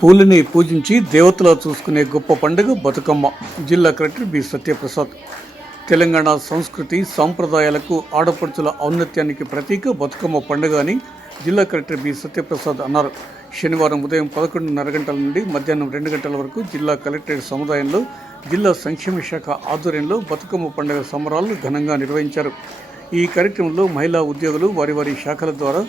పూలని పూజించి దేవతలా చూసుకునే గొప్ప పండుగ బతుకమ్మ. జిల్లా కలెక్టర్ బి. సత్యప్రసాద్. తెలంగాణ సంస్కృతి సాంప్రదాయాలకు ఆడపడుచుల ఔన్నత్యానికి ప్రతీక బతుకమ్మ పండుగ అని జిల్లా కలెక్టర్ బి. సత్యప్రసాద్ అన్నారు. శనివారం ఉదయం పదకొండున్నర గంటల నుండి మధ్యాహ్నం రెండు గంటల వరకు జిల్లా కలెక్టరేట్ సముదాయంలో జిల్లా సంక్షేమ శాఖ ఆధ్వర్యంలో బతుకమ్మ పండుగ సంబరాలు ఘనంగా నిర్వహించారు. ఈ కార్యక్రమంలో మహిళా ఉద్యోగులు వారి వారి శాఖల ద్వారా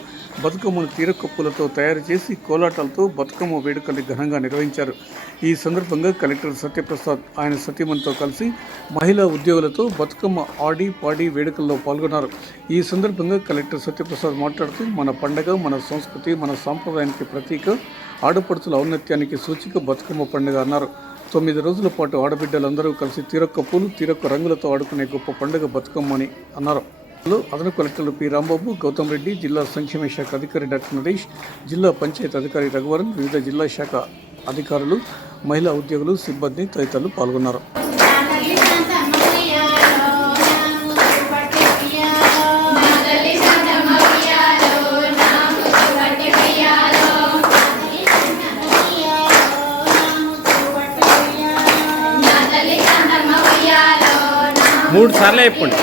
బతుకమ్మను తీరకప్పులతో తయారు చేసి కోలాటాలతో బతుకమ్మ వేడుకల్ని ఘనంగా నిర్వహించారు. ఈ సందర్భంగా కలెక్టర్ సత్యప్రసాద్ ఆయన సతీమణితో కలిసి మహిళా ఉద్యోగులతో బతుకమ్మ ఆడి పాడి వేడుకల్లో పాల్గొన్నారు. ఈ సందర్భంగా కలెక్టర్ సత్యప్రసాద్ మాట్లాడుతూ మన పండగ మన సంస్కృతి మన సాంప్రదాయానికి ప్రతీక ఆడపడుతుల ఔన్నత్యానికి సూచిక బతుకమ్మ పండుగ అన్నారు. తొమ్మిది రోజుల పాటు ఆడబిడ్డలందరూ కలిసి తీరొక్క పూలు తీరొక్క రంగులతో ఆడుకునే గొప్ప పండుగ బతుకమ్మ అని అన్నారు. అదనపు కలెక్టర్లు పి. రాంబాబు గౌతమ్ రెడ్డి జిల్లా సంక్షేమ శాఖ అధికారి డాక్టర్ నరేష్ జిల్లా పంచాయత్ అధికారి రఘువరన్ వివిధ జిల్లా శాఖ అధికారులు మహిళా ఉద్యోగులు సిబ్బంది తదితరులు పాల్గొన్నారు. మూడు సార్లు చెప్పండి.